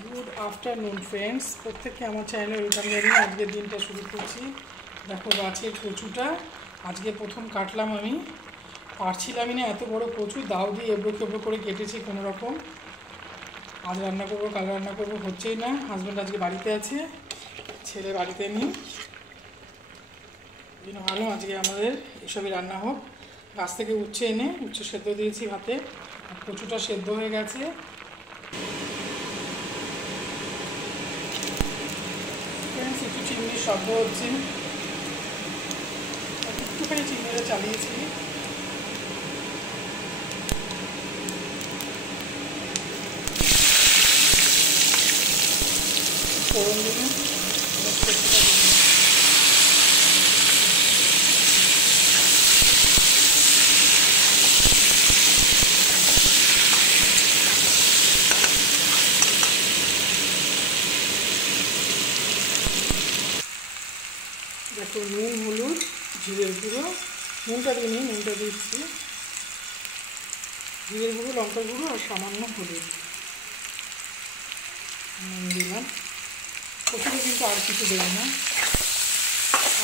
Good afternoon friends, প্রত্যেককে আমার চ্যানেলে ওয়েলকাম জানিয়ে আজকের দিনটা শুরু করছি। দেখো গাছের কচুটা আজকে প্রথম কাটলাম আমি, পারছিলামই না, এত বড় কচু দাও দিয়ে এবড়ো খেবড়ো করে কেটেছি কোনো রকম। আজ রান্না করবো কাল রান্না করবো, হচ্ছেই না। হাজব্যান্ড আজকে বাড়িতে আছে, ছেলে বাড়িতে নেই, এই জন্য ভালো আজকে আমাদের এসবই রান্না হোক। গাছ থেকে উচ্ছে এনে উচ্ছে সেদ্ধ দিয়েছি ভাতে, কচুটা সেদ্ধ হয়ে গেছে। একটু চিংড়ির শব্দ হচ্ছে, একটুখানি চিংড়িটা চালিয়েছি। ফোড়ন দিন, দেখো নুন হলুদ জিরের গুঁড়ো, নুনটা দিইনি, নুনটা দিচ্ছি, জিরের গুঁড়ো লঙ্কার গুঁড়ো আর সামান্য হলুদ নুন দিলাম। কচুরে কিন্তু আর কিছু দেবো না,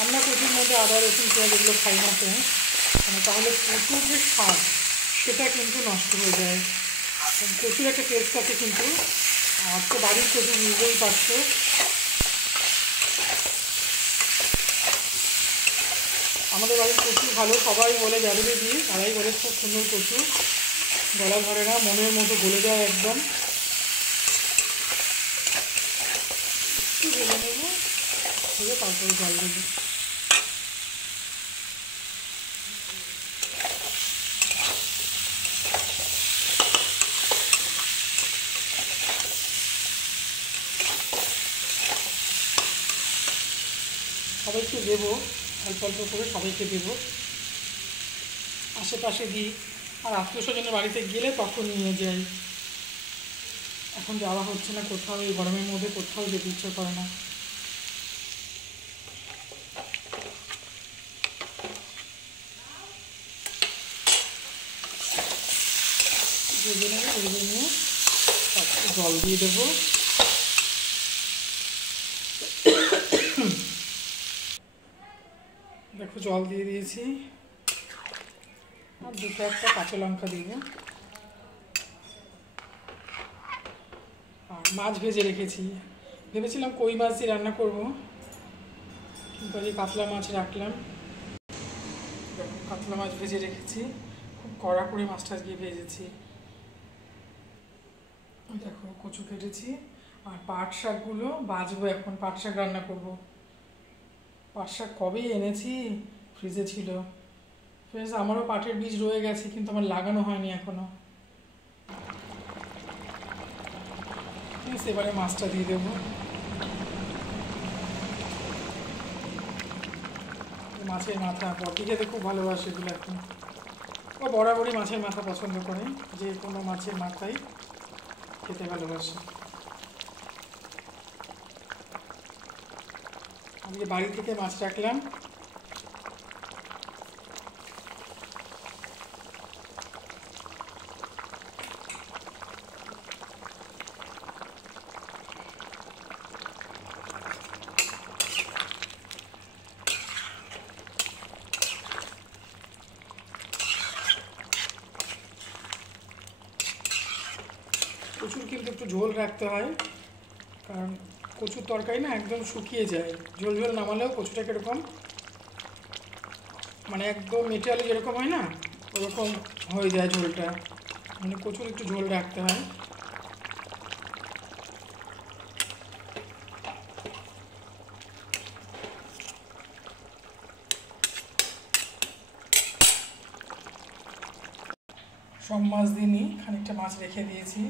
আমরা কচুর মধ্যে আদা রসুন পেঁয়াজ এগুলো খাই না তো, মানে তাহলে কচুর যে স্বাদ সেটা কিন্তু নষ্ট হয়ে যায়। কচুর একটা টেস্ট আছে কিন্তু, আর তো বাড়ির কচু বুঝতেই পারছো। আমাদের বাড়ির কচু ভালো, সবাই বলে গ্যালারি দিই, তারাই বলে খুব সুন্দর কচু, গলা ধরে না, মনের মতো গলে যায় একদম। একটু ভেজে নেবো, ভেজে তারপরে জল দেবো। সবাইকে দেবো, অল্প অল্প করে সবাইকে দেবো, আশেপাশে দিই, আর আত্মীয় স্বজনের বাড়িতে গেলে তখন নিয়ে যাই। এখন যাওয়া হচ্ছে না কোথাও, এই গরমের মধ্যে কোথাও যেতে ইচ্ছে করে না। ভেজে নেবো, ভেজে নিয়ে তারপরে জল দিয়ে দেবো। দেখো জল দিয়ে দিয়েছি, আর দুটো একটা কাঁচা লঙ্কা দিব। আর মাছ ভেজে রেখেছি, ভেবেছিলাম কই মাছ দিয়ে রান্না করবো, কিন্তু আজকে কাতলা মাছ রাখলাম। দেখো কাতলা মাছ ভেজে রেখেছি, খুব কড়া করে মাছটা আজকে ভেজেছি। দেখো কচু কেটেছি, আর পাট শাকগুলো বাছবো, এখন পাট শাক রান্না করবো। পাট শাক কবেই এনেছি, ফ্রিজে ছিল। ফ্রেন্ডস, আমারও পাটের বীজ রয়ে গেছে, কিন্তু আমার লাগানো হয়নি এখনো। এবারে মাছটা দিয়ে দেবো। মাছের মাথা বটি খেতে খুব ভালোবাসে এগুলো, এখন ও বরাবরই মাছের মাথা পছন্দ করে, যে কোনো মাছের মাথাই খেতে ভালোবাসে। আজকে বাড়ি থেকে মাছ রাখলাম। কচুর কিন্তু একটু ঝোল রাখতে হয়, কারণ কচুর তরকারি না একদম শুকিয়ে যায়, ঝোল ঝোল নামালেও কচুটা কীরকম মানে একদম মেটে আলু যেরকম হয় না, ওরকম হয়ে যায় ঝোলটা, মানে কচুর একটু ঝোল রাখতে হয়। সব মাছ দিনই খানিকটা মাছ রেখে দিয়েছি,